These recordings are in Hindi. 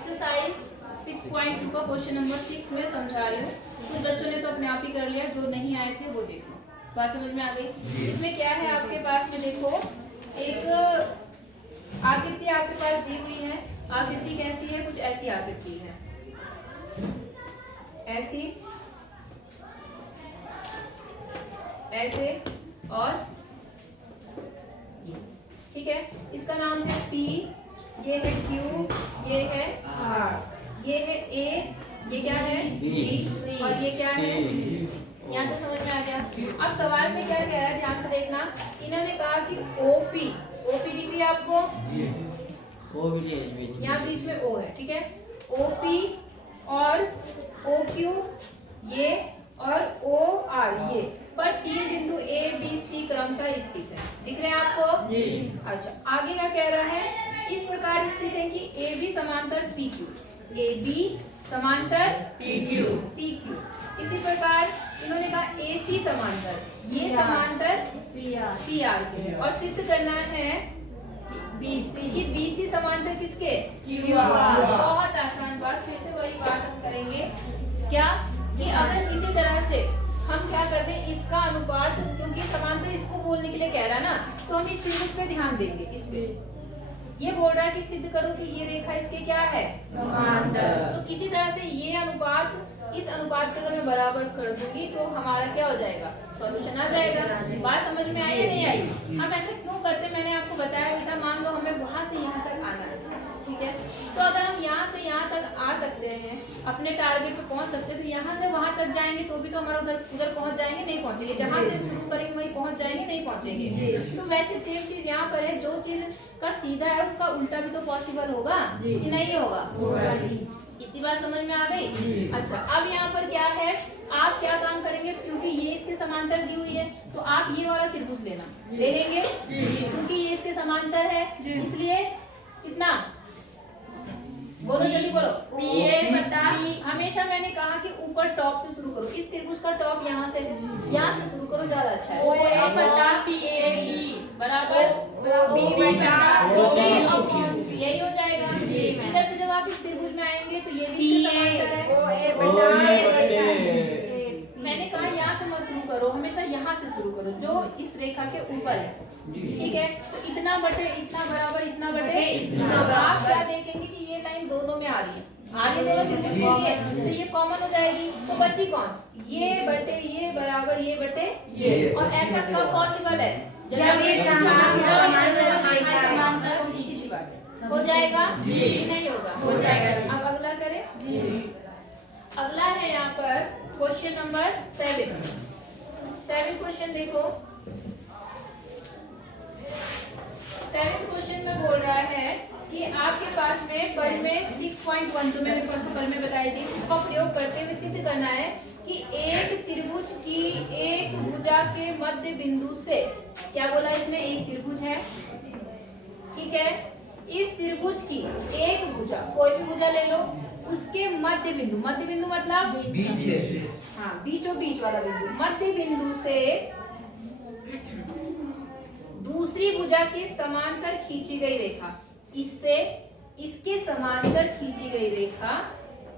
एक्सरसाइज 6.2 का क्वेश्चन नंबर 6 में समझा रही हूँ। कुछ बच्चों ने तो अपने आप ही कर लिया, जो नहीं आए थे वो देख लो। बात समझ में आ गई? इसमें क्या है आपके पास में, देखो एक आकृति आपके पास दी हुई है। आकृति कैसी है? कुछ ऐसी आकृति है, ऐसी, ऐसे और ठीक है। इसका नाम है P, ये है Q, ये है R, ये है A, ये क्या है D और ये क्या है? यहाँ तो समझ में आ गया। अब सवाल में क्या कह रहा है, ध्यान से देखना। इन्होंने कहा कि OP, OP दिख रही है आपको? यहाँ बीच में O है, ठीक है। OP और OQ ये और OR ये पर तीन बिंदु A, B, C क्रमशः स्थित है। दिख रहे हैं आपको? जी। अच्छा, आगे क्या कह रहा है? इस प्रकार स्थित है कि AB समांतर PQ, AB समांतर PQ। इसी प्रकार इन्होंने कहा AC समांतर, ये समांतर PR के, और सिद्ध करना है BC कि BC समांतर किसके? QR। बहुत आसान बात, फिर से वही बात हम करेंगे क्या कि अगर किसी तरह से हम क्या कर दें, इसका अनुपात, क्योंकि समांतर इसको बोलने के लिए कह रहा है ना, तो हम इस त्रिभुज पे ध्यान देंगे। इस पे ये बोल रहा है कि सिद्ध करो कि ये रेखा इसके क्या है? समांतर। तो किसी तरह से ये अनुपात, इस अनुपात का अगर मैं बराबर कर दूंगी तो हमारा क्या हो जाएगा? सॉल्यूशन आ जाएगा। बात समझ में आई या नहीं आई? हम ऐसा क्यों करते, मैंने आपको बताया भी था। मान लो हमें वहां से यहाँ तक आना है, ठीक है, तो अगर हम यहाँ से यहाँ तक आ सकते हैं, अपने टारगेट पे पहुँच सकते हैं, तो यहाँ से वहाँ तक जाएंगे तो भी तो हमारा उधर पहुँच जाएंगे? नहीं पहुँचेंगे। जहाँ से शुरू करेंगे वहीं पहुँच जाएंगे? नहीं पहुँचेंगे। तो वैसे सेम चीज यहाँ पर है, जो चीज का सीधा है उसका उल्टा भी तो पॉसिबल होगा कि नहीं होगा? इतनी बात समझ में आ गई? अच्छा, अब यहाँ पर क्या है, आप क्या काम करेंगे, क्योंकि ये इसके समांतर दी हुई है तो आप ये वाला त्रिभुज लेना, ले लेंगे क्योंकि ये इसके समांतर है, इसलिए कितना? बोलो जल्दी बोलो। हमेशा मैंने कहा कि ऊपर टॉप से शुरू करो। इस त्रिभुज का टॉप यहाँ से शुरू करो, ज्यादा अच्छा है। बराबर यही हो जाएगा। इधर से जब आप इस त्रिभुज में आएंगे तो ये भी इसके समांतर है। मैंने कहा यहाँ से मत शुरू करो, हमेशा यहाँ से शुरू करो, जो इस रेखा के ऊपर है, ठीक है। तो इतना बटे इतना बराबर इतना बटे इतना। आप क्या देखेंगे कि ये लाइन दोनों में आ रही है, आगे दोनों त्रिभुज के लिए, तो ये कॉमन हो जाएगी। तो बची कौन? ये बटे ये बराबर ये बटे ये। और ऐसा कब पॉसिबल है? जब ये समांतर, सीधी बात है। हो जाएगा कि नहीं होगा? हो जाएगा। अब अगला करें। अगला है यहाँ पर क्वेश्चन नंबर 7 क्वेश्चन देखो। 7 क्वेश्चन में बोल रहा है कि आपके पास में पद में 6.1 मैंने परसों पद में बताई थी, उसका प्रयोग करते हुए सिद्ध करना है कि एक त्रिभुज की एक भुजा के मध्य बिंदु से, क्या बोला इसने? एक त्रिभुज है, ठीक है। इस त्रिभुज की एक भुजा, कोई भी भुजा ले लो, उसके मध्य बिंदु मतलब हाँ, बीचों बीच वाला बिंदु, मध्य बिंदु से दूसरी भुजा के समांतर खींची गई रेखा, इससे इसके समांतर खींची गई रेखा।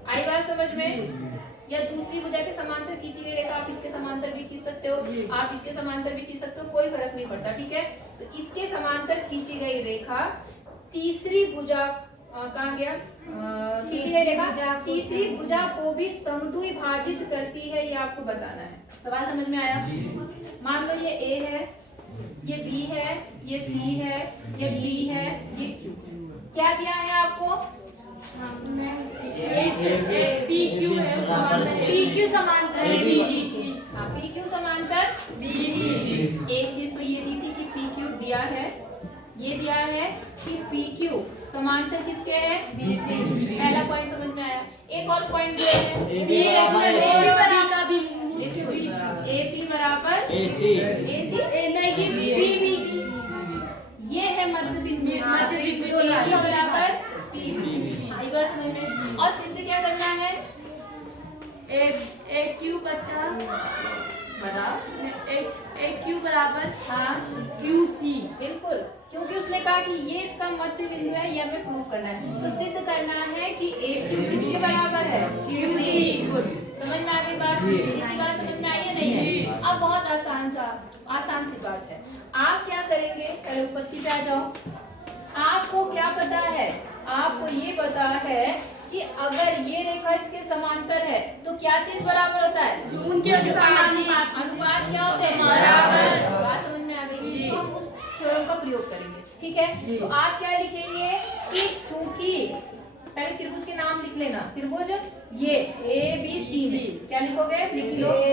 आई बात समझ में? या दूसरी भुजा के समांतर खींची गई रेखा, आप इसके समांतर भी खींच सकते हो, आप इसके समांतर भी खींच सकते हो, कोई फर्क नहीं पड़ता, ठीक है। तो इसके समांतर खींची गई रेखा तीसरी भुजा कहाँ गया? खींची गई रेखा तीसरी भुजा को भी समद्विभाजित करती है, ये आपको बताना है। सवाल समझ में आया? मान लो ये A है, ये B है, ये C है, ये D है, ये Q। क्या दिया है आपको? PQ समांतर हाँ, PQ समांतर BC। एक चीज तो ये दी थी कि PQ दिया है, ये दिया है कि PQ समांतर किसके है? BC। पहला पॉइंट समझ में आया। एक और पॉइंट जो है AP बराबर AC। ये है मध्य बिंदु, AC बराबर PBC। आई बात समझ में? और सिद्ध क्या करना है? AQ बटा ए क्यू बराबर हाँ क्यू सी। बिल्कुल, क्योंकि उसने कहा कि ये इसका मध्य बिंदु है, ये हमें प्रूव करना है। तो सिद्ध करना है कि ए क्यू किसके बराबर है? Q C. गुड, समझ में आ गई बात? इतनी बात समझ में आई है नहीं है? अब बहुत आसान सी बात है। आप क्या करेंगे, पहले उत्पत्ति पे आ जाओ। आपको क्या पता है? आपको ये पता है कि अगर ये रेखा इसके समांतर है तो क्या चीज बराबर होता है? जो उनके अनुपात क्या होते हैं? बराबर। बात समझ में आ गई? तो हम उस थ्योरम का प्रयोग करेंगे, ठीक है? तो आप क्या लिखेंगे कि चूंकि पहले त्रिभुज के नाम लिख लेना। त्रिभुज ये ए बी सी में क्या लिखोगे? लिख लो ए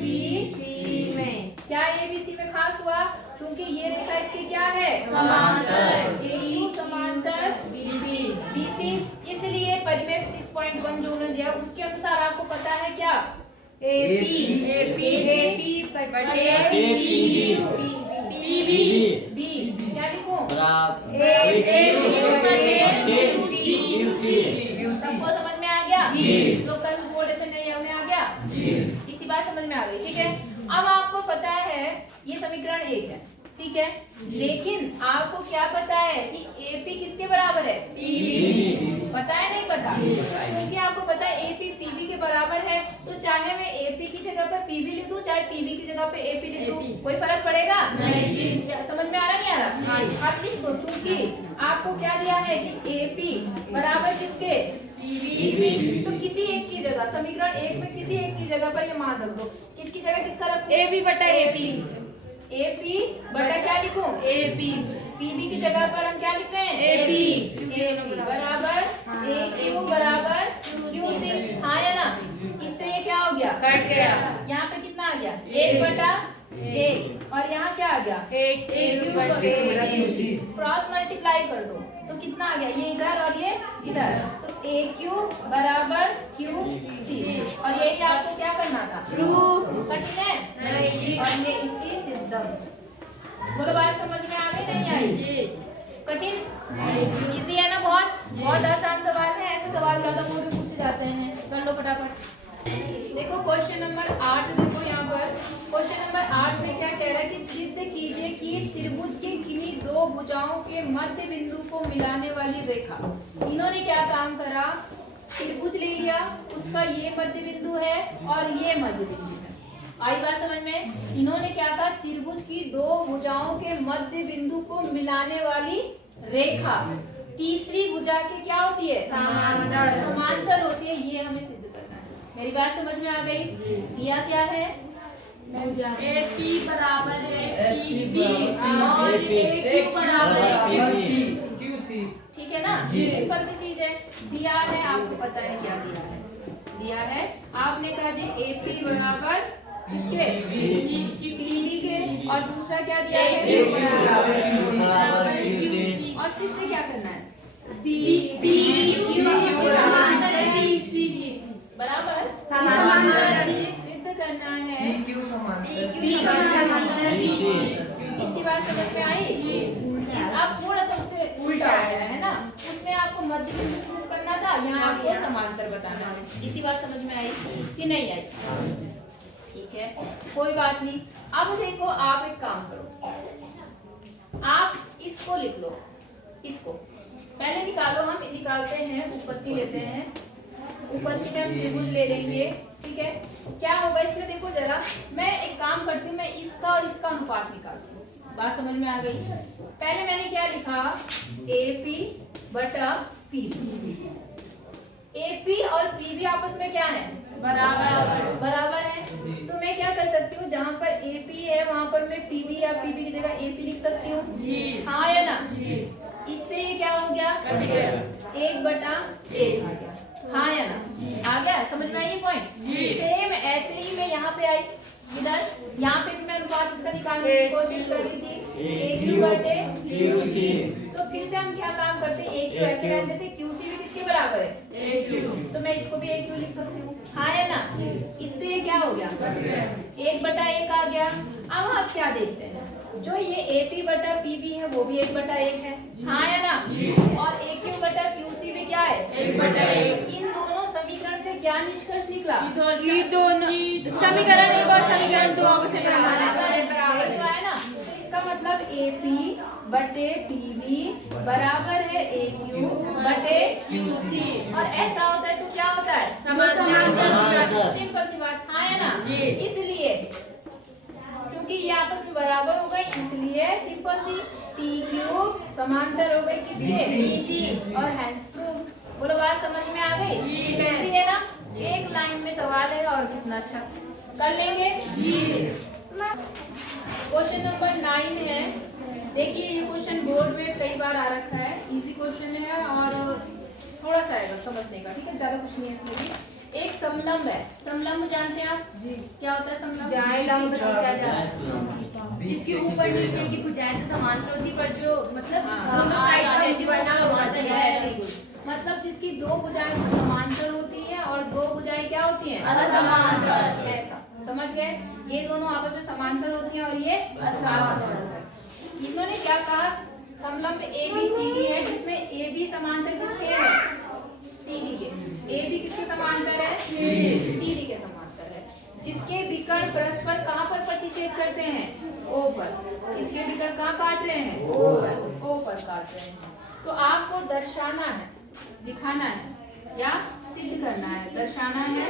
बी सी में। क्या ए बी सी में खास हुआ? चूंकि ये रेखा इसकी क्या है? समांतर। ए समांतर बीसी, इसलिए परिमेय 6.1 जो उन्होंने दिया उसके अनुसार आपको पता है क्या? एपी बटे बी क्या लिखूं? सबको समझ में आ गया? लोग कल बोल रहे थे नहीं, उन्हें आ गया? इतनी बात समझ में आ गई, ठीक है? अब आपको पता है ये समीकरण 1 है, ठीक है? लेकिन आपको क्या पता है कि एपी किसके बराबर है? पीबी। पता है नहीं पता? क्योंकि आपको पता है एपी पीबी के बराबर है, तो चाहे मैं एपी की जगह पर पीबी लिख दूं, चाहे पीबी की जगह पे एपी लिख दूं, कोई फर्क पड़ेगा? नहीं। समझ में आ रहा नहीं आ रहा? आप लिख दो, क्योंकि आपको क्या दिया है कि एपी बराबर किसके? पीबी। तो किसी एक की जगह, समीकरण 1 में किसी एक की जगह पर ये मान रख दो। किसकी जगह किसका रख? एबी बटा एपी। एपी बटा क्या लिखूं? एपी। पीबी की जगह पर हम क्या लिख रहे हैं? एपी। एपी बराबर एक्यू बराबर क्यूसी। हाँ या ना? इससे ये क्या हो गया? कट गया। यहाँ पे कितना आ गया? 1 बटा 1 और यहाँ क्या आ गया? क्रॉस मल्टीप्लाई कर दो तो कितना आ गया? ये इधर और ये इधर, तो AQ बराबर QC। और यही आपको क्या करना था? प्रूफ। कठिन है नहीं? और ये इतनी सिद्धम। बोलो बात समझ में आ गई नहीं आई? कठिन नहीं? इजी है ना? बहुत आसान सवाल है। ऐसे सवाल ज्यादा बोर्ड में पूछे जाते हैं, कर लो फटाफट। देखो क्वेश्चन नंबर 8, देखो यहाँ पर क्वेश्चन नंबर 8 में क्या कह रहा है कि सिद्ध कीजिए कि त्रिभुज के किन्हीं दो भुजाओं के मध्य बिंदु को मिलाने वाली रेखा। इन्होंने क्या काम करा? त्रिभुज ले लिया, उसका ये मध्य बिंदु है और ये मध्य बिंदु है। आई बात समझ में? इन्होंने क्या कहा? त्रिभुज की दो भुजाओं के मध्य बिंदु को मिलाने वाली रेखा तीसरी भुजा के क्या होती है? समांतर होती है। ये हमें सिद्ध करना है। मेरी बात समझ में आ गई? दिया क्या है? एपी बराबर है पीबी और एक्यू बराबर है क्यूसी। ठीक है ना? सिंपल सी चीज है। दिया है, आपको पता है क्या दिया है? दिया है आपने कहा जी एपी बराबर किसके? पीबी के, और दूसरा क्या दिया है? और सिद्ध क्या करना है? बराबर सिद्ध करना है। इतनी बात समझ में आई? अब थोड़ा सा उससे उल्टा आया है ना? उसमें आपको मध्य बिंदु प्रूव करना था, यहाँ आपको समांतर बताना है। इतनी बात समझ में आई कि नहीं आई? ठीक है, कोई बात नहीं। अब देखो, आप एक काम करो, आप इसको लिख लो। इसको पहले निकालो, हम निकालते हैं, उत्पत्ति लेते हैं। उत्पत्ति में हम त्रिभुज ले लेंगे, ठीक है? क्या होगा इसमें? देखो जरा, मैं एक काम करती हूँ, मैं इसका और इसका अनुपात निकालती हूँ। बात समझ में आ गई? पहले मैंने क्या लिखा? AP बटा PB। AP और PB आपस में क्या है? बराबर है। तो मैं क्या कर सकती हूँ? जहाँ पर AP है वहाँ पर मैं PB या PB की जगह AP लिख सकती हूँ। हाँ या ना? इससे ये क्या हो गया? 1 बटा 1 आ गया। हाँ या ना? आ गया? समझ में आई पॉइंट? सेम ऐसे ही मैं यहाँ पे आई, इधर यहाँ पे भी मैं अनुपात इसका निकालने की कोशिश कर रही थी, AQ बटे QC। तो फिर से हम क्या काम करते हैं? AQ ऐसे रहने देते, QC भी किसके बराबर है? AQ। तो मैं इसको भी AQ लिख सकती हूँ। हाँ या ना? इससे ये क्या हो गया? 1 बटा 1 आ गया। अब आप क्या देखते हैं? जो ये AP बटा PB है वो भी 1 बटा 1 है। हाँ या ना? और AQ बटा QC भी क्या है? 1 बटा 1। इन दोनों समीकरण से क्या निष्कर्ष निकला? समीकरण 1 और समीकरण 2 आपस में बराबर है। बराबर है ना। तो इसका मतलब AP बटे PB बराबर है AQ बटे QC। और ऐसा होता है तो क्या होता है? समांतर। सिंपल सी बात, हाँ है ना। जी। इसलिए क्योंकि ये आपस में बराबर हो गए, इसलिए सिंपल सी PQ समांतर हो गई किसके? BC। और हैंस प्रूफ। बोलो बात समझ में आ गई? इजी है ना। एक लाइन में सवाल है और कितना अच्छा कर लेंगे जी। क्वेश्चन नंबर 9 है। देखिए ये क्वेश्चन बोर्ड में कई बार आ रखा है, इजी क्वेश्चन है और थोड़ा सा है बस समझने का, ठीक है, ज्यादा कुछ नहीं है इसमें भी। एक समलंब है, समलंब जानते हैं आप जी? क्या होता है समलंब? जिसके ऊपर नीचे की भुजाएं तो समांतर होती पर जो मतलब हाँ, दोनों साइड में होती है वो होती है। मतलब जिसकी दो भुजाएं समांतर होती है और दो भुजाएं क्या होती हैं? असमांतर। ऐसा समझ गए? ये दोनों आपस में समांतर होती हैं और ये असमांतर। इन्होंने क्या कहा? समलंब ABCD है जिसमें AB समांतर किसके है? CD के। AB किसके समांतर है? CD के समांतर है। जिसके विकर्ण परस्पर कहाँ पर प्रतिच्छेद करते हैं? O पर। इसके विकर्ण कहाँ काट रहे हैं? O पर काट रहे हैं। तो आपको दर्शाना है, दिखाना है या सिद्ध करना है। दर्शाना है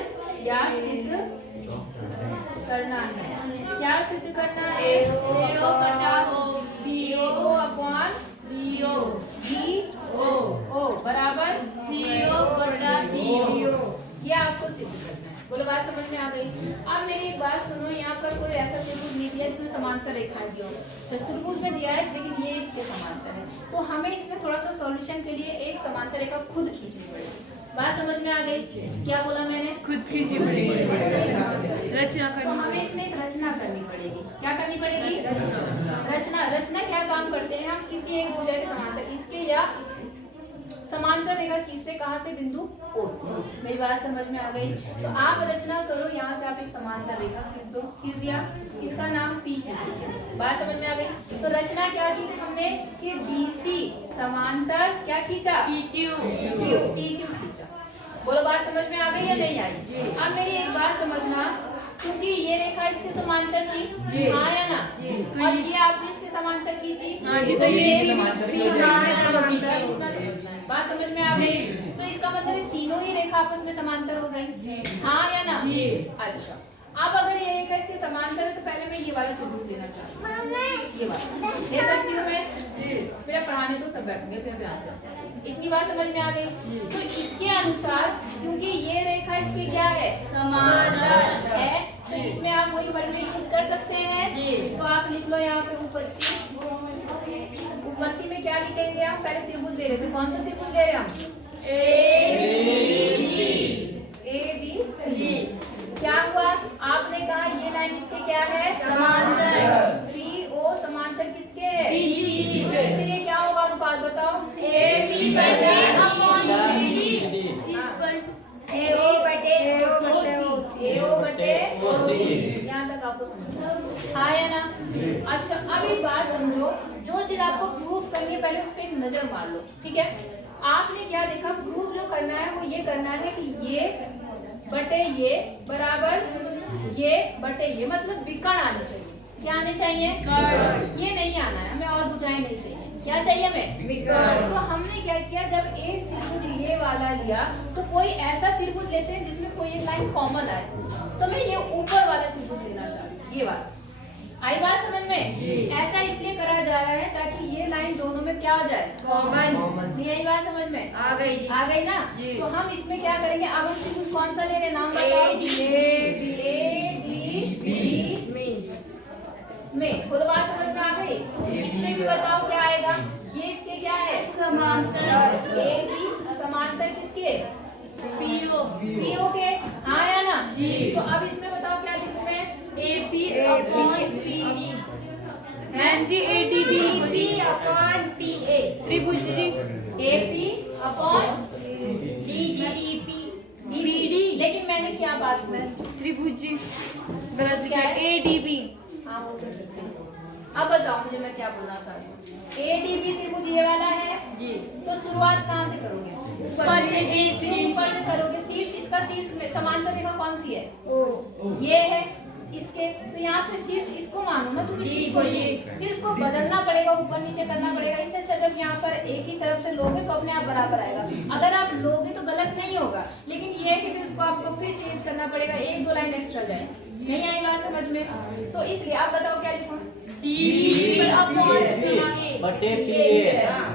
या सिद्ध करना है। क्या सिद्ध करना है? AO BO अपॉन BO बराबर CO बटा DO। ये आपको सिद्ध करना है। बोलो बात समझ में आ गई? अब मेरी एक बात सुनो, यहाँ पर कोई ऐसा त्रिभुज नहीं दिया जिसमें समांतर रेखाएं दी हो। तो त्रिभुज में दिया है लेकिन ये इसके समांतर है, तो हमें इसमें थोड़ा सा सॉल्यूशन के लिए एक समांतर रेखा खुद खींचनी पड़ेगी। बात समझ में आ गई? क्या बोला मैंने? खुद खींची पड़ेगी, रचना तो करनी। हमें इसमें एक रचना करनी पड़ेगी। क्या करनी पड़ेगी? रचना क्या काम करते हैं? हम किसी एक भुजा के समांतर इसके या समांतर रेखा खींचते कहाँ से? बिंदु O से। मेरी बात समझ में आ गई? तो आप रचना करो, यहाँ से आप एक समांतर रेखा खींच दो। खींच दिया, इसका नाम P। बात समझ में आ गई? तो रचना क्या की हमने कि DC समांतर क्या खींचा? PQ खींचा। बोलो बात समझ में आ गई या नहीं आई? अब मेरी एक बात समझना, क्योंकि ये रेखा इसके समांतर थी, हाँ या ना? और ये आपने इसके समांतर खींची, हाँ जी, तो ये बात समझ में आ गई? तो इसका मतलब तीनों ही रेखा आपस में समांतर हो गई, हाँ या ना? अच्छा, अब अगर ये रेखा इसके समांतर है तो पहले मैं ये वाला त्रिभुज लेना चाहती हूँ। ये वाला ले सकती हूँ मैं? मेरा पढ़ाने दो तब बैठूंगे फिर यहाँ से। इतनी बात समझ में आ गई? तो इसके अनुसार क्योंकि ये रेखा इसके क्या है? समांतर है, तो इसमें आप वही फॉर्मूला यूज कर सकते हैं। तो आप लिख लो यहाँ पे उपपत्ति। उपपत्ति में क्या लिखेंगे आप? पहले त्रिभुज ले लेते। कौन सा त्रिभुज ले रहे हैं हम? ABC। क्या हुआ? आपने कहा ये लाइन इसके क्या है? समांतर। PO समांतर किसके है? BC। इसलिए क्या होगा अनुपात बताओ? AB बटे AO बटे OC। यहाँ तक आपको समझ हाँ या ना? अच्छा, अब एक बात समझो, जो चीज आपको प्रूफ करनी है पहले उस पर एक नजर मार लो, ठीक है? आपने क्या देखा? प्रूफ जो करना है वो ये करना है कि ये बटे ये बराबर ये बटे ये, मतलब विकर्ण आने चाहिए। क्या आने चाहिए? ये नहीं आना है हमें, और भुजाएं नहीं चाहिए। क्या चाहिए हमें? विकर्ण। तो हमने क्या किया, जब एक त्रिभुज ये वाला लिया तो कोई ऐसा त्रिभुज लेते हैं जिसमें कोई एक लाइन कॉमन आए। तो मैं ये ऊपर वाला त्रिभुज लेना चाहती हूँ, ये वाला। आई बात समझ में? ऐसा इसलिए करा जा रहा है ताकि ये लाइन दोनों में क्या हो जाए? कॉमन। नहीं आई बात समझ में? आ गई ना? तो हम इसमें क्या करेंगे? अब हम त्रिभुज कौन सा ले रहे? नाम बताओ। में बोलो बात समझ में आ गई? इसमें भी बताओ क्या आएगा? ये इसके क्या है? समांतर। AB समांतर किसके? PO के, हाँ या ना? तो अब इसमें बताओ क्या लिखूं मैं? AP upon PD। मैम जी ADB अपॉन PA। त्रिभुज जी AP अपॉन DGDP BD। लेकिन मैंने क्या बात में त्रिभुज जी गलत लिखा है। ADB। हाँ वो तो ठीक है। अब बताओ मुझे मैं क्या बोलना चाहती हूँ। ADB त्रिभुज ये वाला है जी, तो शुरुआत कहाँ से करोगे? ऊपर से। ऊपर से करोगे। शीर्ष इसका इसका शीर्ष में समांतर रेखा कौन सी है? ओ। ये है इसके, तो यहाँ पे शीर्ष इसको मानो ना तुम, इसको ये, फिर उसको बदलना पड़ेगा, ऊपर नीचे करना पड़ेगा। इससे अच्छा जब यहाँ पर एक ही तरफ से लोगे तो अपने आप बराबर आएगा। अगर आप लोगे तो गलत नहीं होगा, लेकिन ये है कि फिर उसको आपको फिर चेंज करना पड़ेगा, एक दो लाइन एक्स्ट्रा जाए, नहीं आएगा समझ में। तो इसलिए आप बताओ क्या लिखो?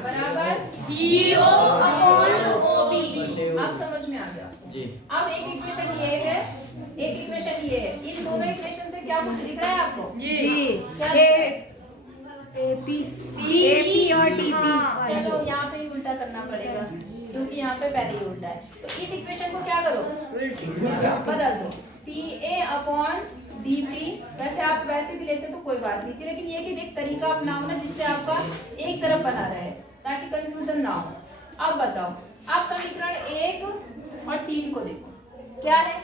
बराबर DO अपॉन OB। आप समझ में आ गया जी। अब एक इक्वेशन ये है, एक इक्वेशन ये है, इन दोनों इक्वेशन से क्या कुछ दिख रहा है आपको? जी क्या AP और TP। चलो यहाँ पे ही उल्टा करना पड़ेगा क्योंकि यहाँ पे पहले ही उल्टा है। तो इस इक्वेशन को क्या करो? उल्टा बदल दो, PA अपॉन DP। वैसे आप वैसे भी लेते तो कोई बात नहीं थी, लेकिन ये कि एक तरीका अपनाओ ना जिससे आपका एक तरफ बना रहे, ताकि कंफ्यूजन ना हो। अब बताओ, आप समीकरण 1 और 3 को देखो, क्या है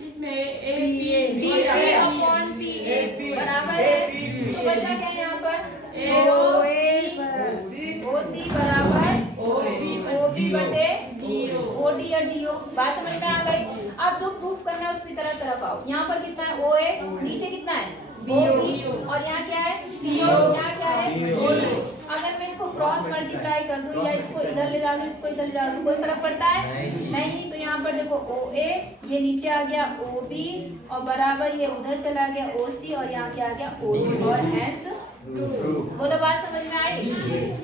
इसमें DA अपॉन PA बराबर है। तो बचा क्या है यहाँ पर? OC बराबर OB बटे OD या DO। बात समझ में आ गई? अब जो प्रूफ करना है उसकी तरफ आओ। यहाँ पर कितना है? OA, नीचे कितना है? BO, और यहाँ क्या है? CO, यहाँ क्या है? DO। अगर मैं इसको क्रॉस मल्टीप्लाई कर दूं या इसको इधर ले जा दूं, इसको इधर ले जा दूं, कोई फर्क पड़ता है? नहीं। तो यहाँ पर देखो OA, ये नीचे आ गया OB, और बराबर ये उधर चला गया OC, और यहाँ क्या आ गया OD, और हैंस बोलो। बात समझ में आई?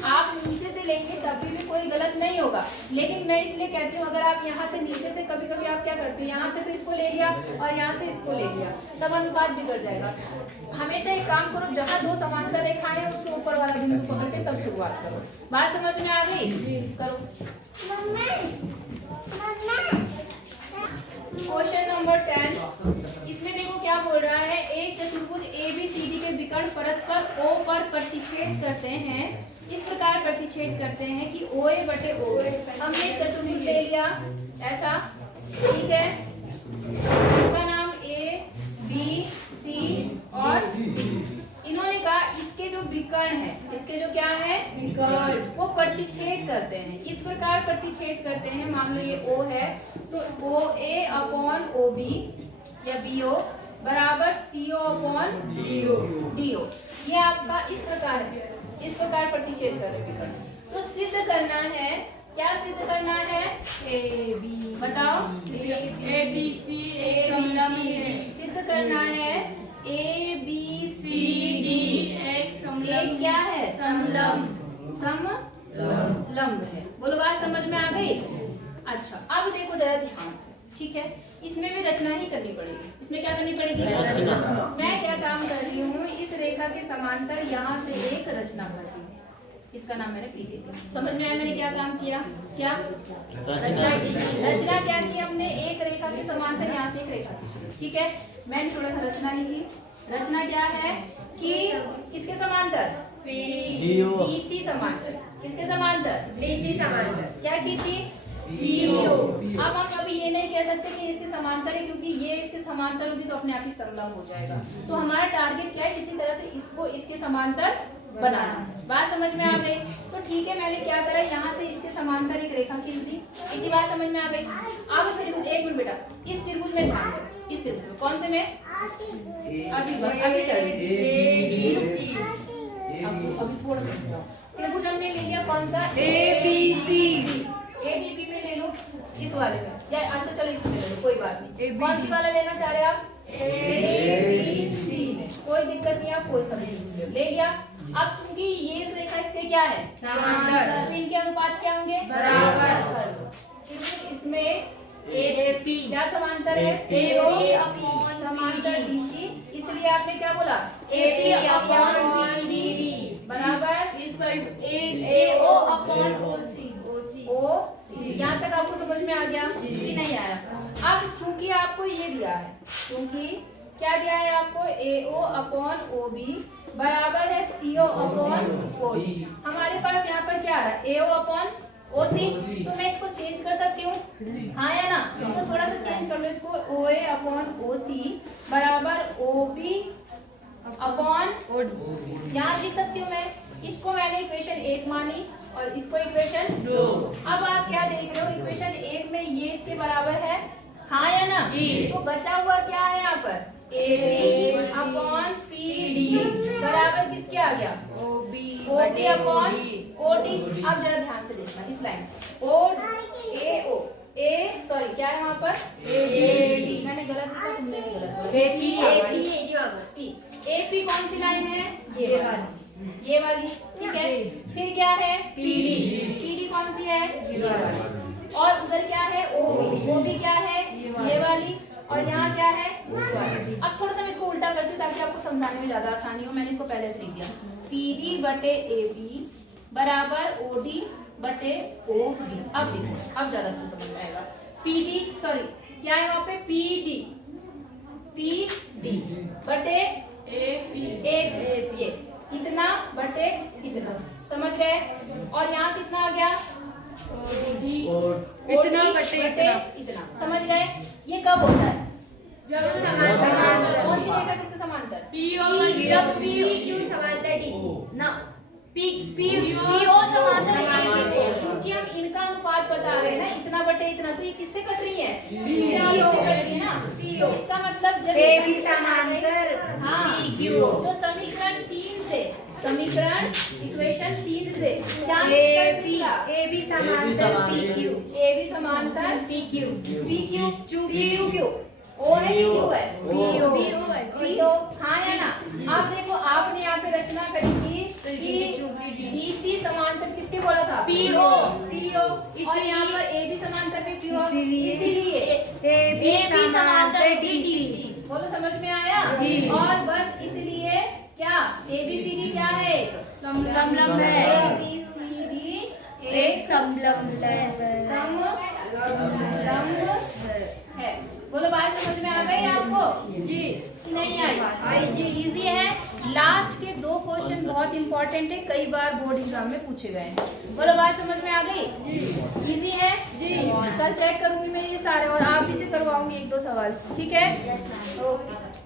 आप नीचे से लेंगे तभी भी कोई गलत नहीं होगा, लेकिन मैं इसलिए कहती हूँ अगर आप यहाँ से नीचे से, कभी कभी आप क्या करते हो, यहाँ से भी इसको ले लिया और यहाँ से इसको ले लिया, तब अनुपात बिगड़ जाएगा। हमेशा एक काम करो, जहाँ दो समांतर रेखाएं हैं उसके ऊपर वाला बिंदु पकड़ के तब शुरुआत करो। बात समझ में आ गई? करो। क्वेश्चन नंबर 10, इसमें देखो क्या बोल रहा है। एक चतुर्भुज ABCD के विकर्ण परस्पर O पर प्रतिच्छेद करते हैं, इस प्रकार प्रतिच्छेद करते हैं कि OA बटे OA। हमने एक चतुर्भुज ले लिया ऐसा, ठीक है, इसका नाम A B C और D। इन्होंने कहा इसके जो विकर्ण है, इसके जो क्या है विकर्ण, वो प्रतिच्छेद करते हैं, इस प्रकार प्रतिच्छेद करते हैं। मान लो ये O है तो OA अपॉन OB या BO बराबर CO अपॉन DO। ये आपका इस प्रकार है, इस प्रकार प्रतिच्छेद कर रहे हैं। तो सिद्ध करना है, क्या सिद्ध करना है? AB बताओ, ABC एक समलंब है। सिद्ध करना है ABCD एक समलंब क्या है? समलंब है। बोलो बात समझ में आ गई? अच्छा, अब देखो जरा ध्यान से, ठीक है, इसमें भी रचना ही करनी पड़ेगी। इसमें क्या करनी पड़ेगी? मैं क्या काम कर रही हूँ, इस रेखा के समांतर यहाँ से एक रचना करती हूँ, इसका नाम मैंने पी दी। समझ में आया मैंने क्या काम किया? क्या रचना क्या की हमने? एक रेखा के समांतर यहाँ से एक रेखा खींची, ठीक है। मैंने थोड़ा सा रचना लिखी। रचना क्या है कि इसके समांतर BC समांतर, किसके समांतर? BC समांतर। क्या खींची? BO। अब हम कभी ये नहीं कह सकते कि इसके समांतर है, क्योंकि ये इसके समांतर होगी तो अपने आप ही समलंब हो जाएगा। तो हमारा टारगेट क्या है? इसी तरह से इसको इसके समांतर बनाना। बात समझ में आ गई? तो ठीक है, मैंने क्या करा, यहाँ से इसके समांतर एक रेखा खींच दी। इतनी बात समझ में आ गई? अब त्रिभुज, एक मिनट बेटा, इस त्रिभुज में ध्यान दो, इस त्रिभुज में कौन से में? अभी बस अभी चलिए, अभी थोड़ा त्रिभुज हमने ले लिया कौन सा? ABC। ADB में ले लो, इस वाले में, या अच्छा चलो इसमें ले लो, कोई बात नहीं। कौन सी वाला लेना चाह रहे हैं आप? ABC में, कोई दिक्कत नहीं, आप कोई समझ ले लिया। अब चूंकि ये रेखा इसके क्या है? समांतर, तो इनके अनुपात क्या होंगे? बराबर। इसमें AP क्या समांतर है? AO अपॉन समांतर BC, इसलिए आपने क्या बोला? AP अपॉन BD बराबर AO अपॉन OC। यहाँ तक आपको समझ में आ गया? भी नहीं आया? अब चूंकि आपको ये दिया है, चूंकि क्या दिया है आपको? AO अपॉन OB बराबर है CO अपॉन OD। हमारे पास यहाँ पर क्या आ रहा है? AO upon OC। तो मैं इसको चेंज कर सकती हूँ, हाँ या ना? तो थोड़ा सा चेंज कर लो इसको, OA अपॉन OC बराबर OB अपॉन OD। यहाँ लिख सकती हूँ मैं, इसको मैंने इक्वेशन 1 मानी और इसको इक्वेशन 2। अब आप क्या देख रहे हो? इक्वेशन 1 में ये इसके बराबर है, हाँ या ना? तो बचा हुआ क्या है यहाँ पर? AB अपॉन PD बराबर किसके आ गया? OP upon OD। अब जरा ध्यान से देखना इस लाइन सॉरी क्या है वहाँ पर? AD। मैंने गलत लिखा, तुमने भी गलत लिखा। AP कौन सी लाइन है? ये वाली, ठीक है। फिर क्या है? PD कौन सी है? ये वाली। और उधर क्या है? OB क्या है? ये वाली। और यहाँ क्या है? अब थोड़ा सा मैं इसको उल्टा करती हूँ ताकि आपको समझाने में ज्यादा आसानी हो। मैंने इसको पहले से लिख दिया, PD बटे AB बराबर OD बटे OB। अब देखो, अब ज्यादा अच्छा समझ में आएगा। PD सॉरी क्या है वहाँ पे? PD बटे AP इतना बटे इतना, समझ गए? और यहाँ कितना आ गया? इतना बटे इतना, समझ गए? ये कब होता है? जब समांतर। कौन सी रेखा किसके समांतर? जब PQ समांतर DC ना PO समांतर क्योंकि हम इनका अनुपात बता रहे हैं ना, इतना बटे इतना, तो ये किससे कट रही है? इससे कट रही है ना। तो इसका मतलब जब AB समांतर हाँ PQ। तो समीकरण 3 से, समीकरण इक्वेशन 3 से क्या निष्कर्ष निकला? AB समांतर PQ। AB समांतर PQ O है कि Q है? PO है। PO हाँ या ना? आप देखो, आपने यहाँ पे रचना करी थी कि DC समांतर किसके बोला था? PO। और यहाँ पर AB समांतर भी PO, इसीलिए AB समांतर DC। बोलो समझ में आया? जी। और बस इसलिए क्या ABCD क्या है? समलंब है। ABCD एक समलंब है। बोलो बात समझ में आ गई आपको? जी। नहीं आई जी। इजी है। लास्ट के 2 क्वेश्चन बहुत इंपॉर्टेंट है, कई बार बोर्ड एग्जाम में पूछे गए हैं। बोलो बात समझ में आ गई? इजी है जी। कल चेक करूंगी मैं ये सारे, और आप भी से करवाऊंगी 1-2 सवाल, ठीक है? ओके।